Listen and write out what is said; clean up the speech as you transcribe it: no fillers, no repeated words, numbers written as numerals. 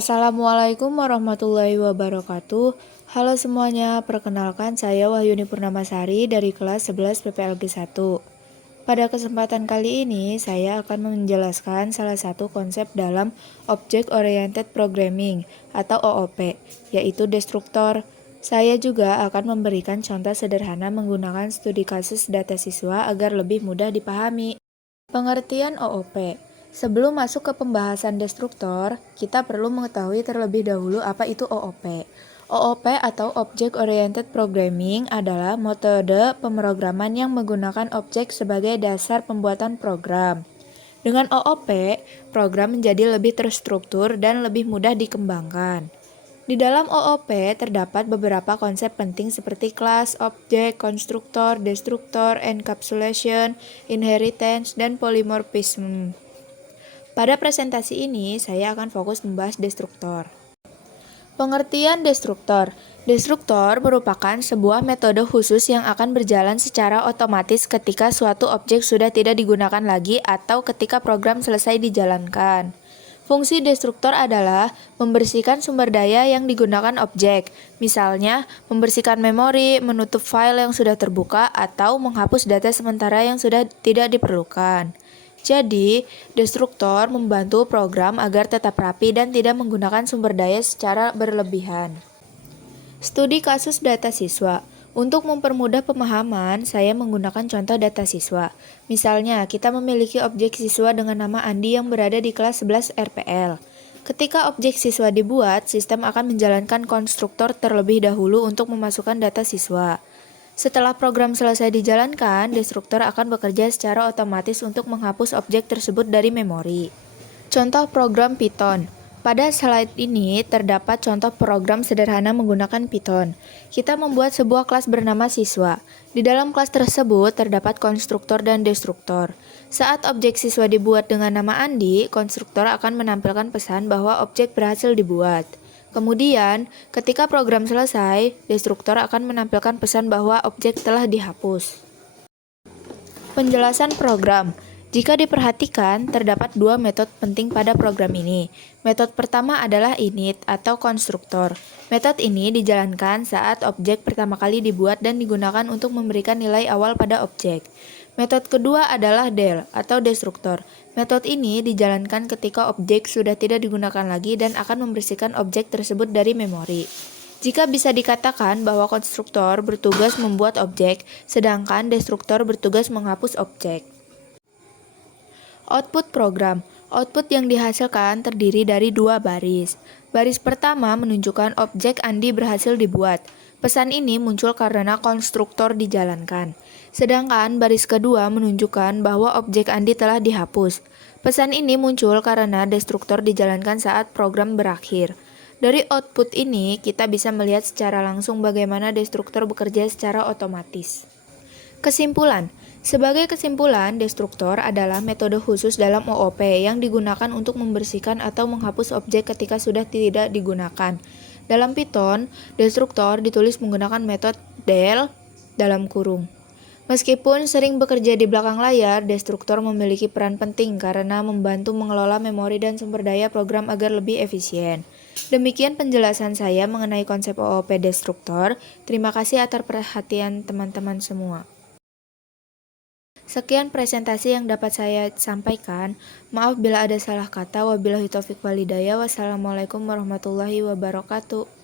Assalamualaikum warahmatullahi wabarakatuh. Halo semuanya, perkenalkan saya Wahyuni Purnamasari dari kelas 11 PPLG 1. Pada kesempatan kali ini, saya akan menjelaskan salah satu konsep dalam Object Oriented Programming atau OOP, yaitu destruktor. Saya juga akan memberikan contoh sederhana menggunakan studi kasus data siswa agar lebih mudah dipahami. Pengertian OOP. Sebelum masuk ke pembahasan destruktor, kita perlu mengetahui terlebih dahulu apa itu OOP. OOP atau Object Oriented Programming adalah metode pemrograman yang menggunakan objek sebagai dasar pembuatan program. Dengan OOP, program menjadi lebih terstruktur dan lebih mudah dikembangkan. Di dalam OOP terdapat beberapa konsep penting seperti kelas, objek, konstruktor, destruktor, encapsulation, inheritance, dan polymorphism. Pada presentasi ini, saya akan fokus membahas destruktor. Pengertian destruktor. Destruktor merupakan sebuah metode khusus yang akan berjalan secara otomatis ketika suatu objek sudah tidak digunakan lagi atau ketika program selesai dijalankan. Fungsi destruktor adalah membersihkan sumber daya yang digunakan objek, misalnya membersihkan memori, menutup file yang sudah terbuka, atau menghapus data sementara yang sudah tidak diperlukan. Jadi, destruktor membantu program agar tetap rapi dan tidak menggunakan sumber daya secara berlebihan. Studi kasus data siswa. Untuk mempermudah pemahaman, saya menggunakan contoh data siswa. Misalnya, kita memiliki objek siswa dengan nama Andi yang berada di kelas 11 RPL. Ketika objek siswa dibuat, sistem akan menjalankan konstruktor terlebih dahulu untuk memasukkan data siswa. Setelah program selesai dijalankan, destruktor akan bekerja secara otomatis untuk menghapus objek tersebut dari memori. Contoh program Python. Pada slide ini terdapat contoh program sederhana menggunakan Python. Kita membuat sebuah kelas bernama siswa. Di dalam kelas tersebut terdapat konstruktor dan destruktor. Saat objek siswa dibuat dengan nama Andi, konstruktor akan menampilkan pesan bahwa objek berhasil dibuat. Kemudian, ketika program selesai, destruktor akan menampilkan pesan bahwa objek telah dihapus. Penjelasan program. Jika diperhatikan, terdapat dua metode penting pada program ini. Metode pertama adalah init atau konstruktor. Metode ini dijalankan saat objek pertama kali dibuat dan digunakan untuk memberikan nilai awal pada objek. Metode kedua adalah del atau destruktor. Metode ini dijalankan ketika objek sudah tidak digunakan lagi dan akan membersihkan objek tersebut dari memori. Jika bisa dikatakan bahwa konstruktor bertugas membuat objek, sedangkan destruktor bertugas menghapus objek. Output program. Output yang dihasilkan terdiri dari dua baris. Baris pertama menunjukkan objek Andi berhasil dibuat. Pesan ini muncul karena konstruktor dijalankan. Sedangkan baris kedua menunjukkan bahwa objek Andi telah dihapus. Pesan ini muncul karena destruktor dijalankan saat program berakhir. Dari output ini, kita bisa melihat secara langsung bagaimana destruktor bekerja secara otomatis. Kesimpulan. Sebagai kesimpulan, destruktor adalah metode khusus dalam OOP yang digunakan untuk membersihkan atau menghapus objek ketika sudah tidak digunakan. Dalam Python, destruktor ditulis menggunakan metode del dalam kurung. Meskipun sering bekerja di belakang layar, destruktor memiliki peran penting karena membantu mengelola memori dan sumber daya program agar lebih efisien. Demikian penjelasan saya mengenai konsep OOP destruktor. Terima kasih atas perhatian teman-teman semua. Sekian presentasi yang dapat saya sampaikan. Maaf bila ada salah kata. Wabillahi taufiq walhidayah. Wassalamualaikum warahmatullahi wabarakatuh.